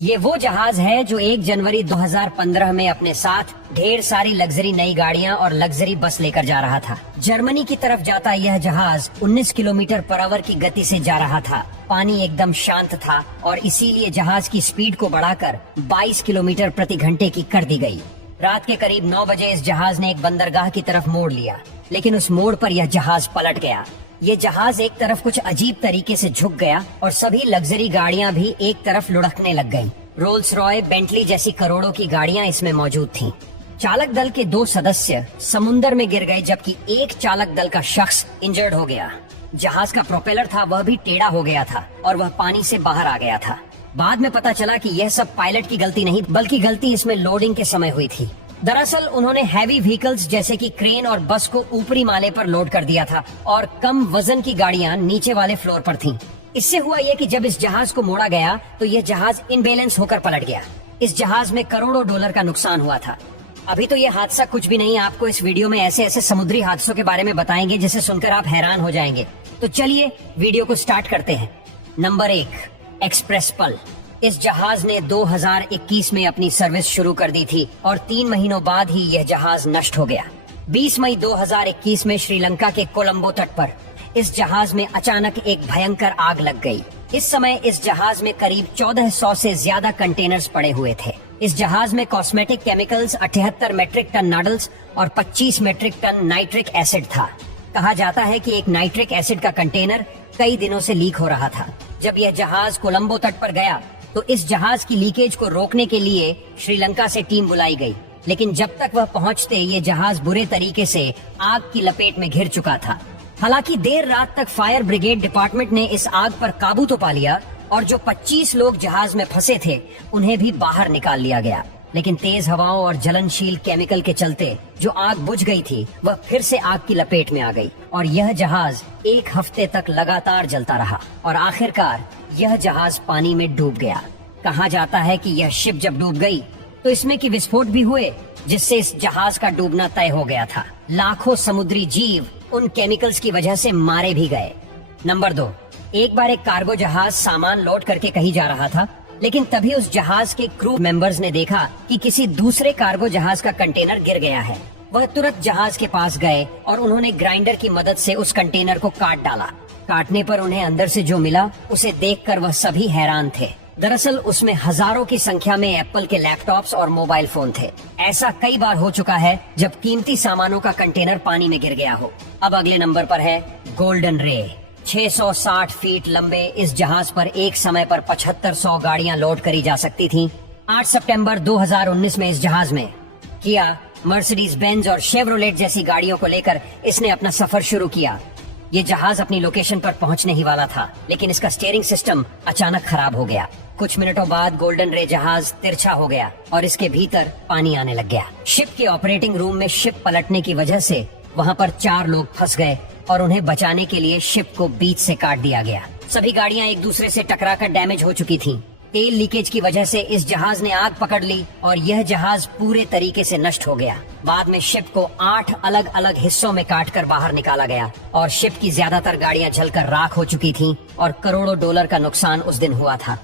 ये वो जहाज है जो 1 जनवरी 2015 में अपने साथ ढेर सारी लग्जरी नई गाड़ियां और लग्जरी बस लेकर जा रहा था। जर्मनी की तरफ जाता यह जहाज 19 किलोमीटर पर आवर की गति से जा रहा था। पानी एकदम शांत था और इसीलिए जहाज की स्पीड को बढ़ाकर 22 किलोमीटर प्रति घंटे की कर दी गई। रात के करीब 9 बजे इस जहाज ने एक बंदरगाह की तरफ मोड़ लिया, लेकिन उस मोड़ पर यह जहाज पलट गया। ये जहाज एक तरफ कुछ अजीब तरीके से झुक गया और सभी लग्जरी गाड़ियां भी एक तरफ लुढ़कने लग गईं। रोल्स रॉय, बेंटली जैसी करोड़ों की गाड़ियां इसमें मौजूद थीं। चालक दल के 2 सदस्य समुंदर में गिर गए, जबकि एक चालक दल का शख्स इंजर्ड हो गया। जहाज का प्रोपेलर था वह भी टेढ़ा हो गया था और वह पानी से बाहर आ गया था। बाद में पता चला कि यह सब पायलट की गलती नहीं, बल्कि गलती इसमें लोडिंग के समय हुई थी। दरअसल उन्होंने हैवी व्हीकल्स जैसे कि क्रेन और बस को ऊपरी माले पर लोड कर दिया था और कम वजन की गाड़ियां नीचे वाले फ्लोर पर थीं। इससे हुआ यह कि जब इस जहाज को मोड़ा गया तो यह जहाज इनबैलेंस होकर पलट गया। इस जहाज में करोड़ों डॉलर का नुकसान हुआ था। अभी तो यह हादसा कुछ भी नहीं, आपको इस वीडियो में ऐसे ऐसे समुद्री हादसों के बारे में बताएंगे जिसे सुनकर आप हैरान हो जाएंगे। तो चलिए वीडियो को स्टार्ट करते हैं। नंबर 1, एक्सप्रेस पल। इस जहाज ने 2021 में अपनी सर्विस शुरू कर दी थी और 3 महीनों बाद ही यह जहाज नष्ट हो गया। 20 मई 2021 में श्रीलंका के कोलंबो तट पर इस जहाज में अचानक एक भयंकर आग लग गई। इस समय इस जहाज में करीब 1400 से ज्यादा कंटेनर्स पड़े हुए थे। इस जहाज में cosmetic chemicals, 78 metric ton nurdles और 25 मेट्रिक टन नाइट्रिक एसिड था। कहा जाता है कि एक नाइट्रिक एसिड का कंटेनर कई दिनों से लीक हो रहा था। जब यह जहाज कोलंबो तट पर गया तो इस जहाज की लीकेज को रोकने के लिए श्रीलंका से टीम बुलाई गई, लेकिन जब तक वह पहुंचते ये जहाज बुरे तरीके से आग की लपेट में घिर चुका था। हालांकि देर रात तक फायर ब्रिगेड डिपार्टमेंट ने इस आग पर काबू तो पा लिया और जो 25 लोग जहाज में फंसे थे उन्हें भी बाहर निकाल लिया गया, लेकिन तेज हवाओं और जलनशील केमिकल के चलते जो आग बुझ गई थी वह फिर से आग की लपेट में आ गई और यह जहाज 1 हफ्ते तक लगातार जलता रहा और आखिरकार यह जहाज पानी में डूब गया। कहा जाता है कि यह शिप जब डूब गई तो इसमें की विस्फोट भी हुए, जिससे इस जहाज का डूबना तय हो गया था। लाखों समुद्री जीव उन केमिकल्स की वजह से मारे भी गए। नंबर 2, एक बार एक कार्गो जहाज सामान लोड करके कहीं जा रहा था, लेकिन तभी उस जहाज के क्रू मेंबर्स ने देखा कि किसी दूसरे कार्गो जहाज का कंटेनर गिर गया है। वह तुरंत जहाज के पास गए और उन्होंने ग्राइंडर की मदद से उस कंटेनर को काट डाला। काटने पर उन्हें अंदर से जो मिला उसे देखकर वह सभी हैरान थे। दरअसल उसमें हजारों की संख्या में एप्पल के लैपटॉप्स और मोबाइल फोन थे। ऐसा कई बार हो चुका है जब कीमती सामानों का कंटेनर पानी में गिर गया हो। अब अगले नंबर पर है गोल्डन रे। 660 फीट लंबे इस जहाज पर एक समय पर 7500 गाड़ियां लोड करी जा सकती थीं। 8 सितंबर 2019 में इस जहाज में किया, मर्सिडीज बेंज और शेवरोलेट जैसी गाड़ियों को लेकर इसने अपना सफर शुरू किया। ये जहाज अपनी लोकेशन पर पहुंचने ही वाला था, लेकिन इसका स्टीयरिंग सिस्टम अचानक खराब हो गया। कुछ मिनटों बाद गोल्डन रे जहाज तिरछा हो गया और इसके भीतर पानी आने लग गया। शिप के ऑपरेटिंग रूम में शिप पलटने की वजह से वहां पर 4 लोग फंस गए और उन्हें बचाने के लिए शिप को बीच से काट दिया गया। सभी गाड़ियां एक दूसरे से टकराकर डैमेज हो चुकी थीं। तेल लीकेज की वजह से इस जहाज ने आग पकड़ ली और यह जहाज पूरे तरीके से नष्ट हो गया। बाद में शिप को 8 अलग अलग हिस्सों में काटकर बाहर निकाला गया और शिप की ज्यादातर गाड़ियां जलकर राख हो चुकी थीं और करोड़ों डॉलर का नुकसान उस दिन हुआ था।